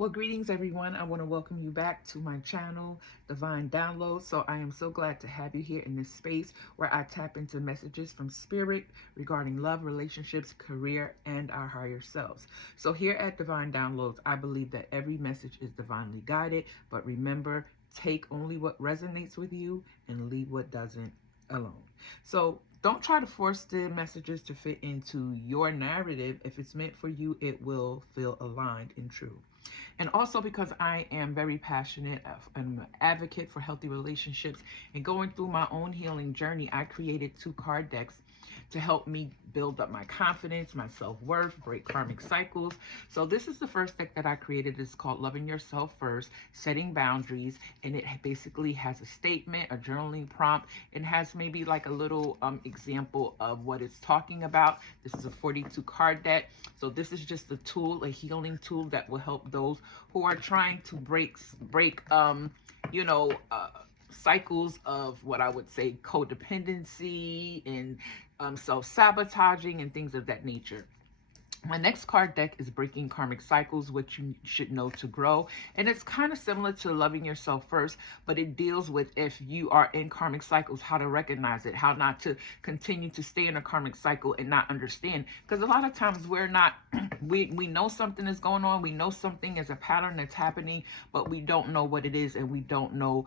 Well, greetings everyone. I want to welcome you back to my channel, Divine Downloads. So I am so glad to have you here in this space where I tap into messages from spirit regarding love, relationships, career, and our higher selves. So here at Divine Downloads, I believe that every message is divinely guided, but remember, take only what resonates with you and leave what doesn't alone. So don't try to force the messages to fit into your narrative. If it's meant for you, it will feel aligned and true. And also because I am very passionate and an advocate for healthy relationships and going through my own healing journey, I created 2 card decks to help me build up my confidence, my self-worth, break karmic cycles. So this is the first deck that I created. It's called Loving Yourself First, Setting Boundaries, and it basically has a statement, a journaling prompt. It has maybe like a little example of what it's talking about. This is a 42 card deck. So this is just a tool, a healing tool that will help those who are trying to break cycles of what I would say codependency and self-sabotaging and things of that nature. My next card deck is Breaking Karmic Cycles, which you should know to grow. And it's kind of similar to Loving Yourself First, but it deals with if you are in karmic cycles, how to recognize it, how not to continue to stay in a karmic cycle and not understand. Because a lot of times we're not, we know something is going on. We know something is a pattern that's happening, but we don't know what it is. And we don't know,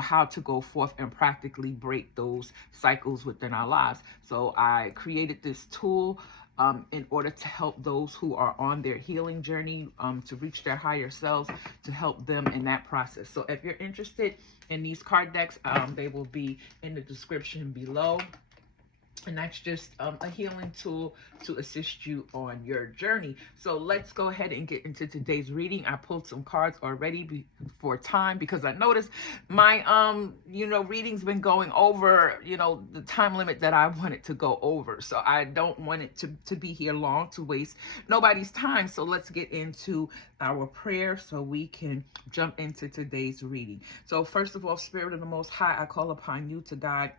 how to go forth and practically break those cycles within our lives. So I created this tool in order to help those who are on their healing journey to reach their higher selves, to help them in that process. So if you're interested in these card decks, they will be in the description below. And that's just a healing tool to assist you on your journey. So let's go ahead and get into today's reading. I pulled some cards already for time because I noticed my, reading's been going over, the time limit that I wanted to go over. So I don't want it to be here long to waste nobody's time. So let's get into our prayer so we can jump into today's reading. So first of all, Spirit of the Most High, I call upon you to guide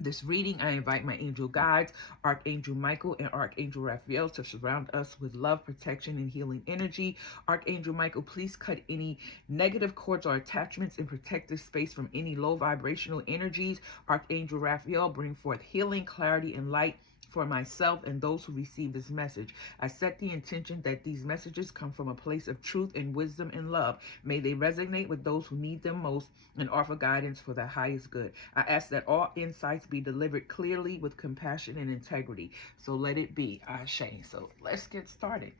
this reading. I invite my angel guides, Archangel Michael and Archangel Raphael, to surround us with love, protection, and healing energy. Archangel Michael, please cut any negative cords or attachments and protect this space from any low vibrational energies. Archangel Raphael, bring forth healing, clarity, and light for myself and those who receive this message. I set the intention that these messages come from a place of truth and wisdom and love. May they resonate with those who need them most and offer guidance for the highest good. I ask that all insights be delivered clearly with compassion and integrity. So let it be. Ashe. So let's get started.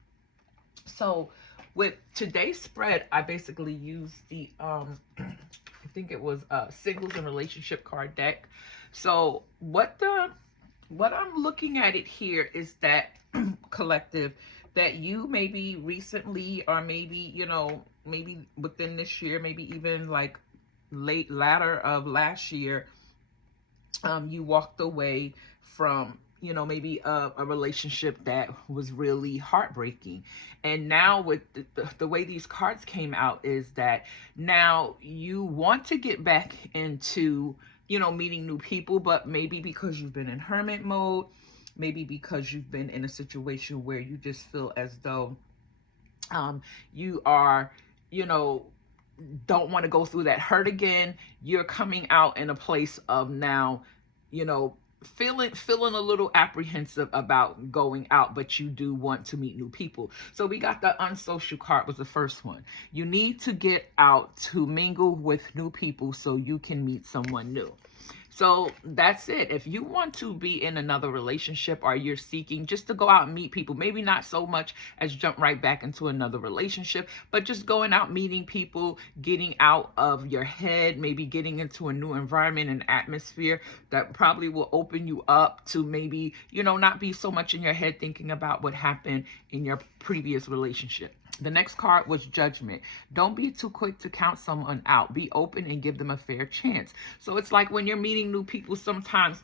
So with today's spread, I basically used the I think it was singles and relationship card deck. So what I'm looking at it here is that collective, that you maybe recently, or maybe, maybe within this year, maybe even like latter of last year, you walked away from, maybe a relationship that was really heartbreaking. And now with the way these cards came out is that now you want to get back into meeting new people, but maybe because you've been in hermit mode, maybe because you've been in a situation where you just feel as though you are, don't want to go through that hurt again. You're coming out in a place of now, feeling a little apprehensive about going out, but you do want to meet new people. So we got the unsocial card was the first one. You need to get out to mingle with new people so you can meet someone new. So that's it. If you want to be in another relationship, or you're seeking just to go out and meet people, maybe not so much as jump right back into another relationship, but just going out, meeting people, getting out of your head, maybe getting into a new environment and atmosphere that probably will open you up to maybe, not be so much in your head thinking about what happened in your previous relationship. The next card was Judgment. Don't be too quick to count someone out. Be open and give them a fair chance. So it's like when you're meeting new people, sometimes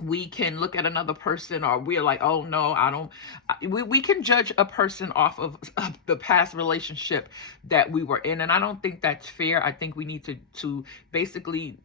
we can look at another person, or we're like, oh no, I don't, we can judge a person off of the past relationship that we were in. And I don't think that's fair. I think we need to basically,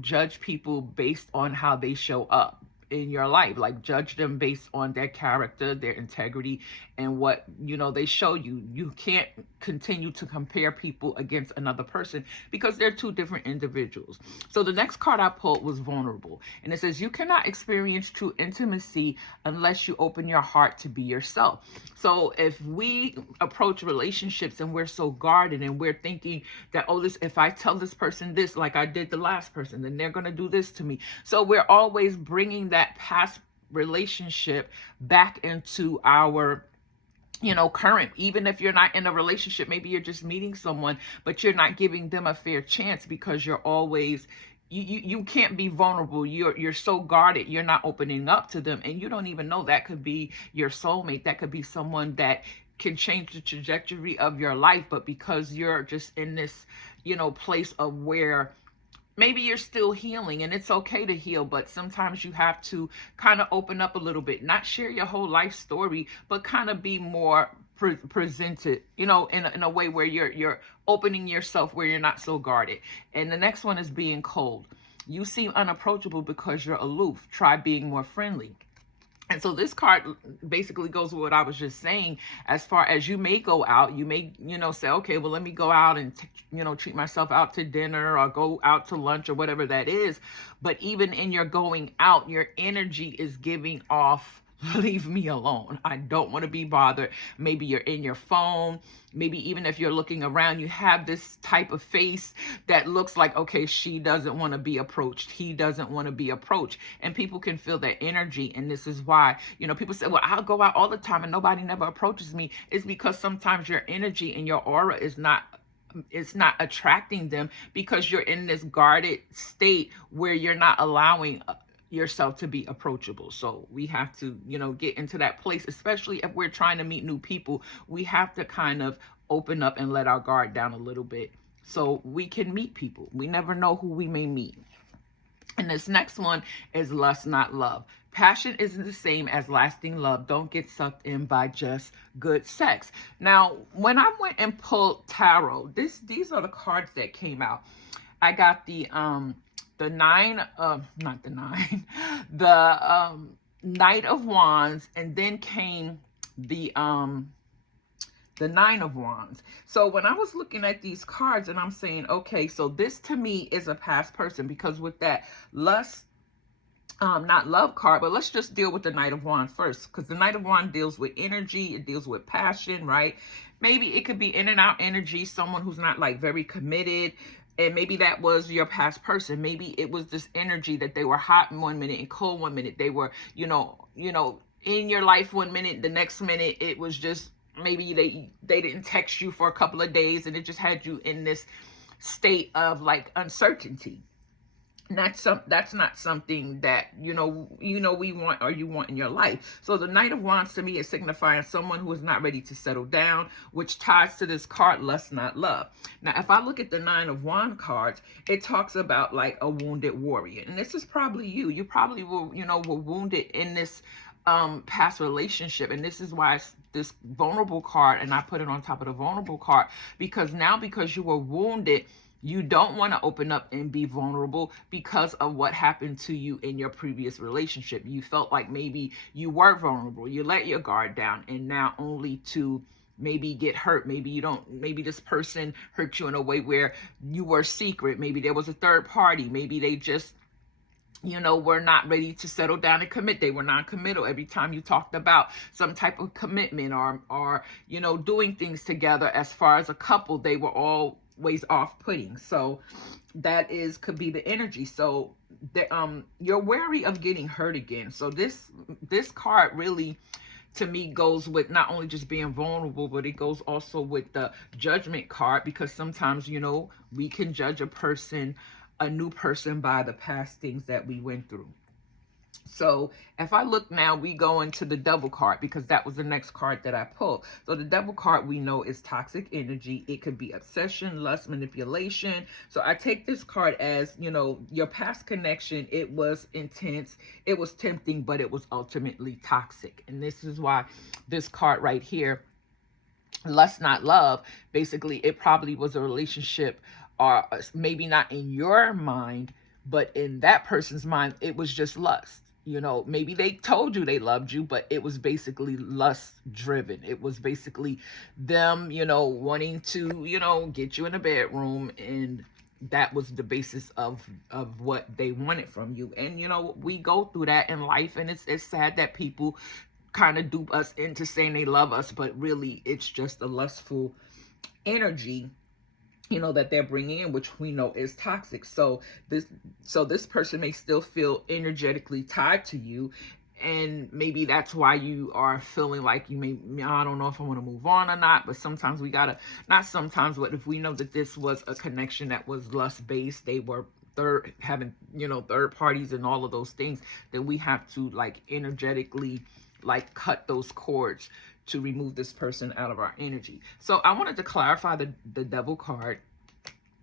judge people based on how they show up in your life. Like, judge them based on their character, their integrity, and what, they show you. You can't continue to compare people against another person because they're two different individuals. So the next card I pulled was vulnerable. And it says, you cannot experience true intimacy unless you open your heart to be yourself. So if we approach relationships and we're so guarded and we're thinking that, oh, this, if I tell this person this, like I did the last person, then they're going to do this to me. So we're always bringing that past relationship back into our current. Even if you're not in a relationship, maybe you're just meeting someone, but you're not giving them a fair chance because you're always, you can't be vulnerable. You're so guarded. You're not opening up to them. And you don't even know that could be your soulmate. That could be someone that can change the trajectory of your life. But because you're just in this, place of where maybe you're still healing, and it's okay to heal, but sometimes you have to kind of open up a little bit, not share your whole life story, but kind of be more presented, in a way where you're opening yourself, where you're not so guarded. And the next one is being cold. You seem unapproachable because you're aloof. Try being more friendly. And so this card basically goes with what I was just saying, as far as you may go out, you may, say, okay, well, let me go out and, treat myself out to dinner or go out to lunch or whatever that is. But even in your going out, your energy is giving off, leave me alone. I don't want to be bothered. Maybe you're in your phone. Maybe even if you're looking around, you have this type of face that looks like, okay, she doesn't want to be approached. He doesn't want to be approached. And people can feel that energy. And this is why, people say, well, I'll go out all the time and nobody never approaches me. It's because sometimes your energy and your aura is not, it's not attracting them because you're in this guarded state where you're not allowing yourself to be approachable. So we have to, get into that place, especially if we're trying to meet new people. We have to kind of open up and let our guard down a little bit so we can meet people. We never know who we may meet. And this next one is lust, not love. Passion isn't the same as lasting love. Don't get sucked in by just good sex. Now, when I went and pulled tarot, these are the cards that came out. I got the Knight of Wands, and then came the Nine of Wands. So when I was looking at these cards and I'm saying, okay, so this to me is a past person, because with that lust, not love card, but let's just deal with the Knight of Wands first, because the Knight of Wands deals with energy. It deals with passion, right? Maybe it could be in and out energy, someone who's not like very committed. And maybe that was your past person. Maybe it was this energy that they were hot 1 minute and cold 1 minute. They were, in your life 1 minute, the next minute it was just, maybe they didn't text you for a couple of days, and it just had you in this state of like uncertainty. That's not something that we want or you want in your life. So the Knight of Wands to me is signifying someone who is not ready to settle down, which ties to this card, lust, not love. Now, if I look at the Nine of Wands cards, it talks about like a wounded warrior, and this is probably you. You probably were wounded in this past relationship, and this is why this vulnerable card, and I put it on top of the vulnerable card, because you were wounded, you don't want to open up and be vulnerable because of what happened to you in your previous relationship. You felt like maybe you were vulnerable. You let your guard down, and now only to maybe get hurt. Maybe this person hurt you in a way where you were secret. Maybe there was a third party. Maybe they just, were not ready to settle down and commit. They were non-committal. Every time you talked about some type of commitment or doing things together as far as a couple, they were all ways off-putting. So that could be the energy. So you're wary of getting hurt again. So this card really, to me, goes with not only just being vulnerable, but it goes also with the Judgment card, because sometimes we can judge a new person by the past things that we went through. So if I look now, we go into the Devil card, because that was the next card that I pulled. So the Devil card, we know, is toxic energy. It could be obsession, lust, manipulation. So I take this card as, your past connection. It was intense. It was tempting, but it was ultimately toxic. And this is why this card right here, lust, not love, basically it probably was a relationship, or maybe not in your mind, but in that person's mind, it was just lust. You know, maybe they told you they loved you, but it was basically lust driven. It was basically them, wanting to, get you in a bedroom, and that was the basis of what they wanted from you. And we go through that in life, and it's sad that people kind of dupe us into saying they love us, but really it's just a lustful energy, that they're bringing in, which we know is toxic. So this person may still feel energetically tied to you, and maybe that's why you are feeling like I don't know if I want to move on or not. But sometimes we gotta, not sometimes, but if we know that this was a connection that was lust based, they were having third parties and all of those things, then we have to like energetically like cut those cords to remove this person out of our energy. So I wanted to clarify the devil card,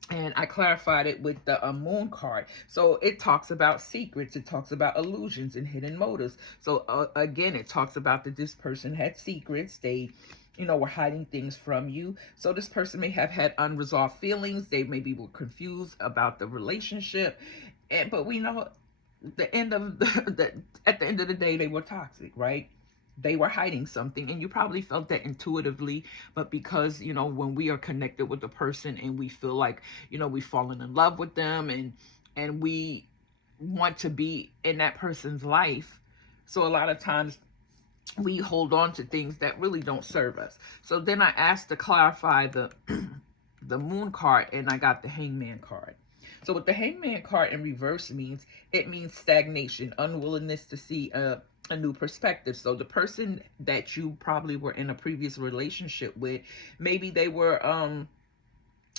and I clarified it with the moon card. So it talks about secrets, it talks about illusions and hidden motives. So again, it talks about that this person had secrets. They were hiding things from you. So this person may have had unresolved feelings. They maybe were confused about the relationship, but we know at the end of the day, they were toxic, right? They were hiding something, and you probably felt that intuitively. But because when we are connected with a person and we feel like we've fallen in love with them, and we want to be in that person's life, so a lot of times we hold on to things that really don't serve us. So then I asked to clarify the the moon card, and I got the hangman card. So what the hangman card in reverse means, it means stagnation, unwillingness to see a new perspective. So the person that you probably were in a previous relationship with, maybe they were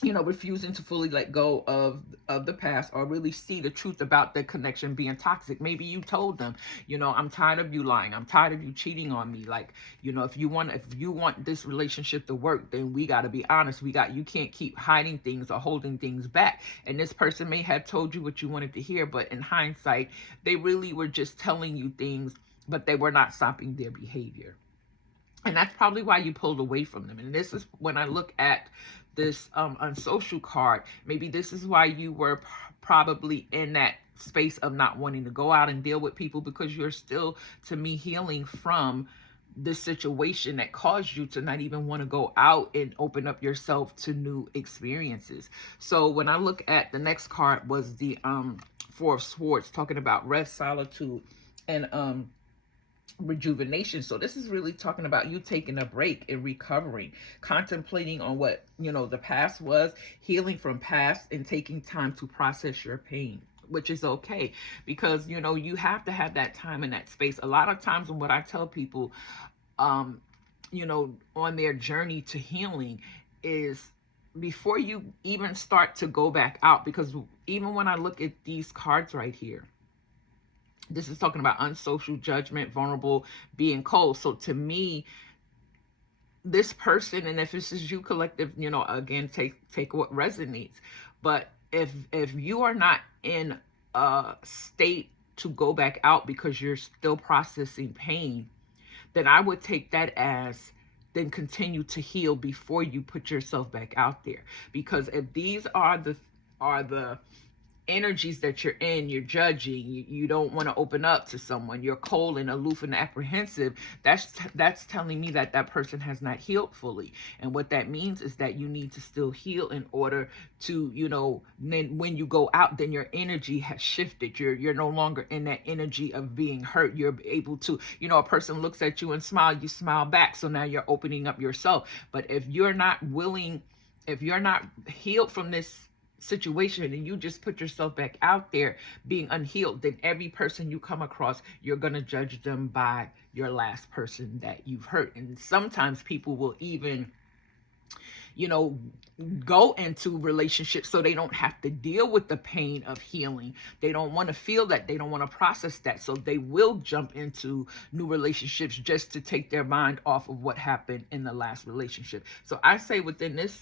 refusing to fully let go of the past, or really see the truth about the connection being toxic. Maybe you told them, I'm tired of you lying, I'm tired of you cheating on me. Like, if you want this relationship to work, then we got to be honest. You can't keep hiding things or holding things back. And this person may have told you what you wanted to hear, but in hindsight, they really were just telling you things, but they were not stopping their behavior. And that's probably why you pulled away from them. And this is when I look at this unsocial card, maybe this is why you were probably in that space of not wanting to go out and deal with people, because you're still, to me, healing from this situation that caused you to not even want to go out and open up yourself to new experiences. So when I look at the next card, was the Four of Swords, talking about rest, solitude, and rejuvenation. So this is really talking about you taking a break and recovering, contemplating on what the past was, healing from past, and taking time to process your pain, which is okay, because you have to have that time and that space. A lot of times, when what I tell people on their journey to healing is, before you even start to go back out, because even when I look at these cards right here, this is talking about unsocial, judgment, vulnerable, being cold. So to me, this person, and if this is you, collective, again, take what resonates. But if you are not in a state to go back out because you're still processing pain, then I would take that as, then continue to heal before you put yourself back out there. Because if these are the energies that you're in, you're judging, you don't want to open up to someone, you're cold and aloof and apprehensive, that's telling me that person has not healed fully. And what that means is that you need to still heal in order to, then when you go out, then your energy has shifted. You're no longer in that energy of being hurt. You're able to, a person looks at you and smile, you smile back. So now you're opening up yourself. But if you're not willing, if you're not healed from this situation, and you just put yourself back out there being unhealed, then every person you come across, you're going to judge them by your last person that you've hurt. And sometimes people will even go into relationships so they don't have to deal with the pain of healing. They don't want to feel that, they don't want to process that, so they will jump into new relationships just to take their mind off of what happened in the last relationship. So I say within this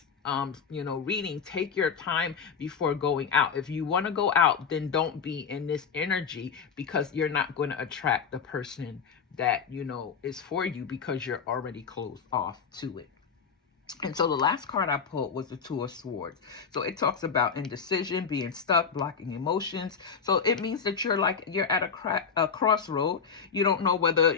reading, take your time before going out. If you want to go out, then don't be in this energy, because you're not going to attract the person that is for you, because you're already closed off to it. And so the last card I pulled was the Two of Swords. So it talks about indecision, being stuck, blocking emotions. So it means that you're at a crossroad. You don't know whether,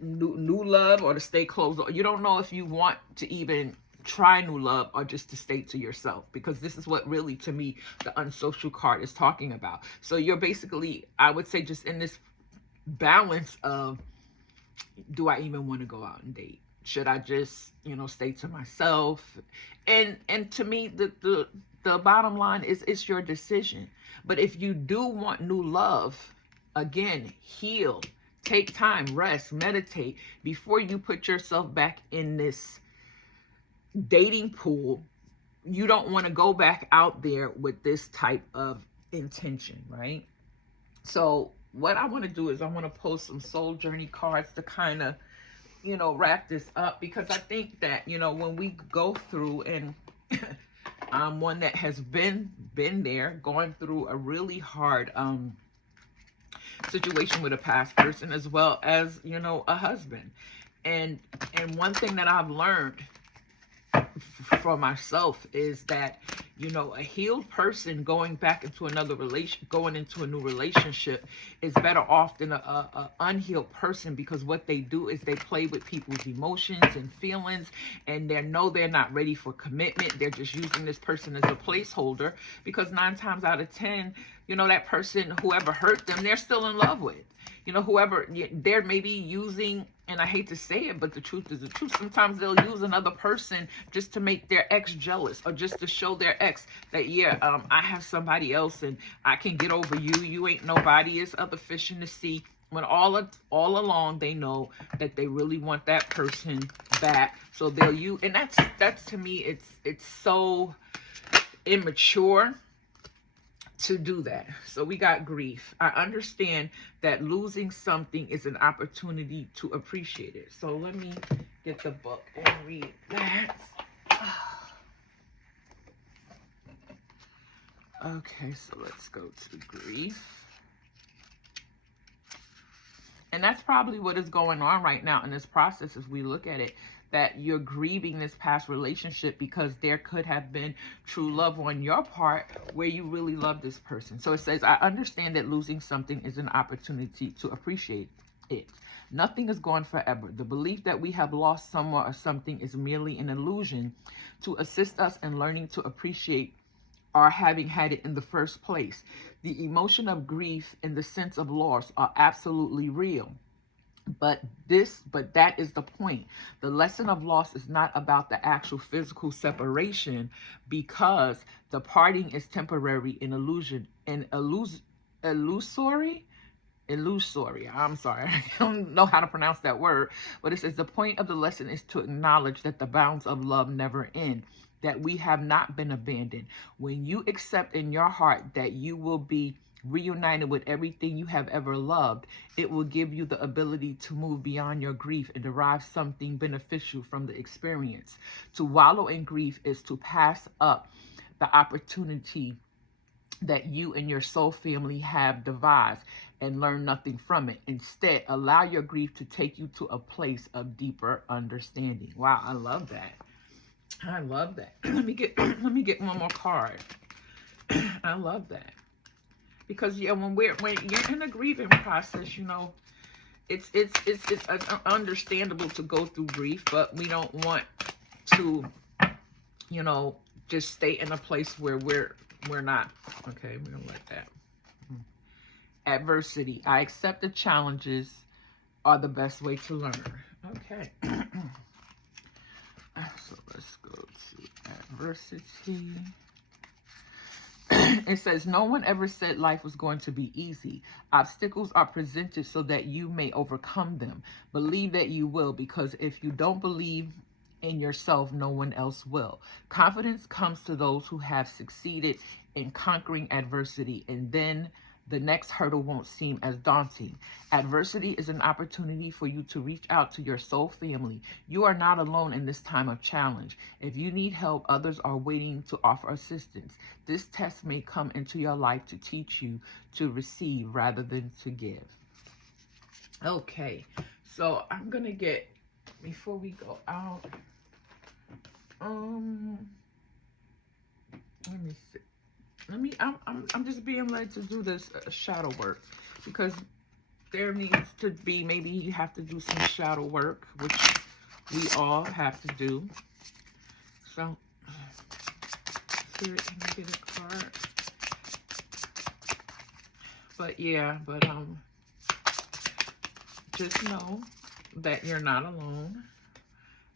new love or to stay closed. You don't know if you want to even try new love or just to stay to yourself, because this is what really, to me, the unsocial card is talking about. So you're basically, I would say, just in this balance of, do I even want to go out and date? Should I just, stay to myself? And to me, the bottom line is, it's your decision. But if you do want new love, again, heal, take time, rest, meditate before you put yourself back in this dating pool. You don't want to go back out there with this type of intention, right? So what I want to do is I want to post some soul journey cards to kind of, wrap this up, because I think that, when we go through, and I'm one that has been there, going through a really hard situation with a past person, as well as, a husband. And one thing that I've learned for myself is that, a healed person going into a new relationship is better off than a unhealed person, because what they do is they play with people's emotions and feelings, and they're not ready for commitment. They're just using this person as a placeholder, because 9 times out of 10, that person, whoever hurt them, they're still in love with. Whoever they're maybe using, and I hate to say it, but the truth is the truth. Sometimes they'll use another person just to make their ex jealous, or just to show their ex that, I have somebody else and I can get over you. You ain't nobody. It's other fish in the sea. When all along they know that they really want that person back. So they'll use, and that's to me, it's so immature to do that. So we got grief. I understand that losing something is an opportunity to appreciate it. So let me get the book and read that. Okay, so let's go to grief. And that's probably what is going on right now in this process as we look at it, that you're grieving this past relationship because there could have been true love on your part where you really love this person. So it says, I understand that losing something is an opportunity to appreciate it. Nothing is gone forever. The belief that we have lost someone or something is merely an illusion to assist us in learning to appreciate our having had it in the first place. The emotion of grief and the sense of loss are absolutely real. But that is the point. The lesson of loss is not about the actual physical separation, because the parting is temporary and illusory. I'm sorry, I don't know how to pronounce that word, but it says the point of the lesson is to acknowledge that the bounds of love never end, that we have not been abandoned. When you accept in your heart that you will be reunited with everything you have ever loved, it will give you the ability to move beyond your grief and derive something beneficial from the experience. To wallow in grief is to pass up the opportunity that you and your soul family have devised and learn nothing from it. Instead, allow your grief to take you to a place of deeper understanding. Wow, I love that. I love that. Let me get one more card. I love that. Because when you're in a grieving process, it's understandable to go through grief, but we don't want to, just stay in a place where we're not. Okay, we're gonna let that. Adversity. I accept the challenges are the best way to learn. Okay. So let's go to adversity. It says, no one ever said life was going to be easy. Obstacles are presented so that you may overcome them. Believe that you will, because if you don't believe in yourself, no one else will. Confidence comes to those who have succeeded in conquering adversity, and then the next hurdle won't seem as daunting. Adversity is an opportunity for you to reach out to your soul family. You are not alone in this time of challenge. If you need help, others are waiting to offer assistance. This test may come into your life to teach you to receive rather than to give. Okay, so I'm going to get, before we go out, Um, let me see. I'm just being led to do this shadow work because there needs to be, maybe you have to do some shadow work, which we all have to do. So, Spirit, can you get a card? But yeah, just know that you're not alone.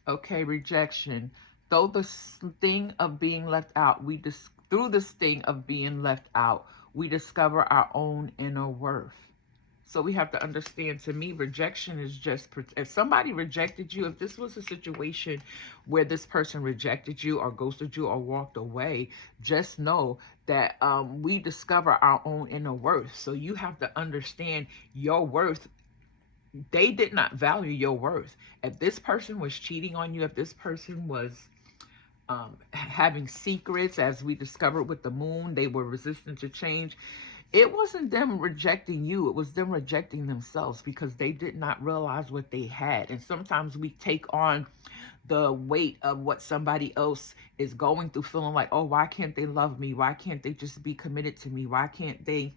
Okay, rejection. Though the sting of being left out, through the sting of being left out, we discover our own inner worth. So we have to understand, to me, rejection is just, if somebody rejected you, if this was a situation where this person rejected you or ghosted you or walked away, just know that we discover our own inner worth. So you have to understand your worth. They did not value your worth. If this person was cheating on you, if this person was having secrets, as we discovered with the moon, they were resistant to change. It wasn't them rejecting you, it was them rejecting themselves because they did not realize what they had. And sometimes we take on the weight of what somebody else is going through, feeling like, oh, why can't they love me? Why can't they just be committed to me? Why can't they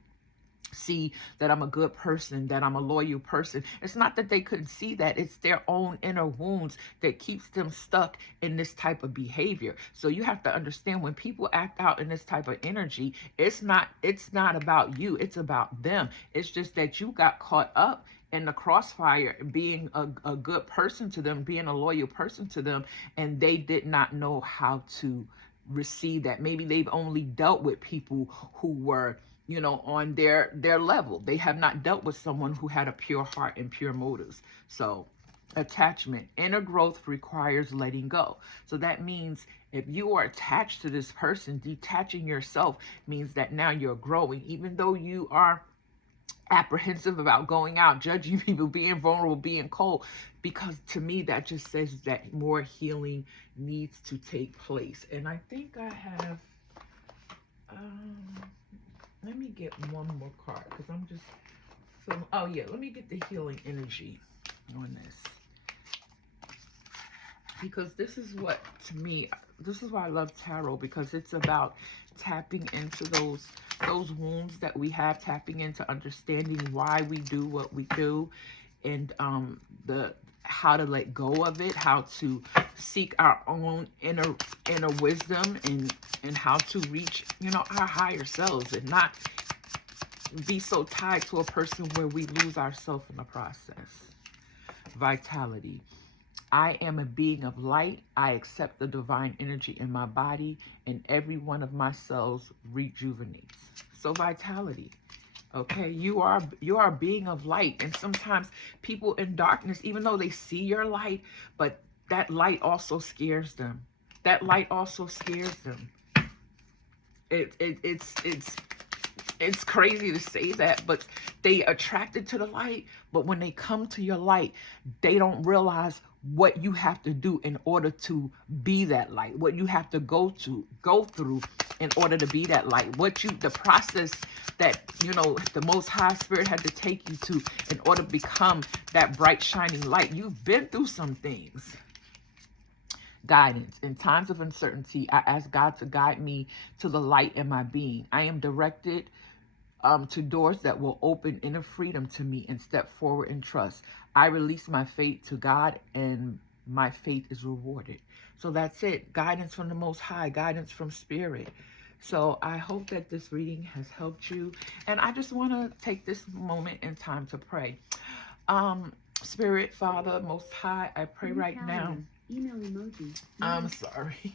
see that I'm a good person, that I'm a loyal person? It's not that they couldn't see that, it's their own inner wounds that keeps them stuck in this type of behavior. So you have to understand, when people act out in this type of energy, it's not about you, it's about them. It's just that you got caught up in the crossfire, being a good person to them, being a loyal person to them, and they did not know how to receive that. Maybe they've only dealt with people who were, on their level. They have not dealt with someone who had a pure heart and pure motives. So, attachment. Inner growth requires letting go. So that means if you are attached to this person, detaching yourself means that now you're growing. Even though you are apprehensive about going out, judging people, being vulnerable, being cold, because to me that just says that more healing needs to take place. And I think I have let me get one more card because I'm just feeling, oh yeah, let me get the healing energy on this, because this is what, to me, this is why I love tarot, because it's about tapping into those wounds that we have, tapping into understanding why we do what we do, and the how to let go of it, how to seek our own inner wisdom, and how to reach, our higher selves, and not be so tied to a person where we lose ourselves in the process. Vitality. I am a being of light. I accept the divine energy in my body, and every one of my cells rejuvenates. So vitality. Okay, you are a being of light, and sometimes people in darkness, even though they see your light, but that light also scares them. That light also scares them. It's crazy to say that, but they attracted to the light, but when they come to your light, they don't realize what you have to do in order to be that light, what you have to go through in order to be that light, the process that, the Most High Spirit had to take you to in order to become that bright, shining light. You've been through some things. Guidance. In times of uncertainty, I ask God to guide me to the light in my being. I am directed to doors that will open inner freedom to me and step forward in trust. I release my faith to God, and my faith is rewarded. So that's it. Guidance from the Most High, guidance from Spirit. So I hope that this reading has helped you. And I just want to take this moment in time to pray. Spirit, Father, Most High, I pray right now. Email emoji. I'm sorry.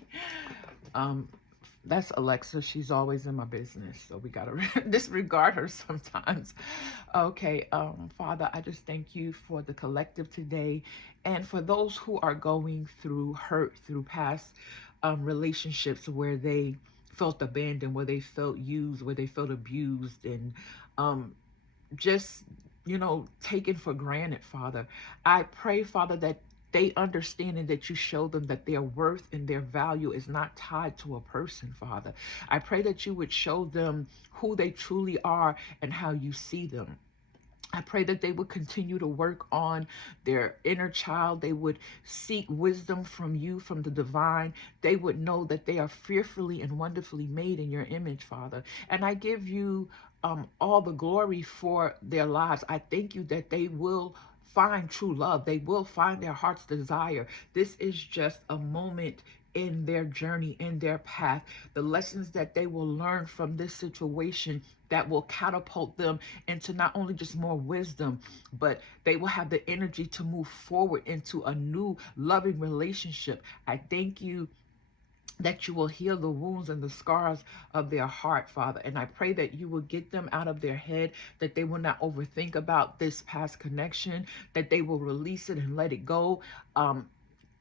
That's Alexa. She's always in my business, so we gotta disregard her sometimes. Okay, Father, I just thank you for the collective today, and for those who are going through hurt, through past relationships where they felt abandoned, where they felt used, where they felt abused, and just, taken for granted, Father. I pray, Father, that they understand and that you show them that their worth and their value is not tied to a person, Father. I pray that you would show them who they truly are and how you see them. I pray that they would continue to work on their inner child. They would seek wisdom from you, from the divine. They would know that they are fearfully and wonderfully made in your image, Father. And I give you all the glory for their lives. I thank you that they will find true love. They will find their heart's desire. This is just a moment in their journey, in their path, the lessons that they will learn from this situation that will catapult them into not only just more wisdom, but they will have the energy to move forward into a new loving relationship. I thank you that you will heal the wounds and the scars of their heart, Father. And I pray that you will get them out of their head, that they will not overthink about this past connection, that they will release it and let it go.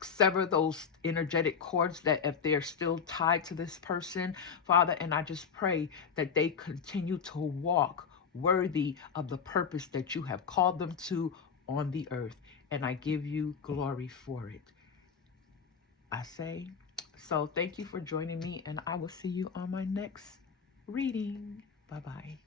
Sever those energetic cords that if they're still tied to this person, Father. And I just pray that they continue to walk worthy of the purpose that you have called them to on the earth. And I give you glory for it. I say, so thank you for joining me, and I will see you on my next reading. Bye-bye.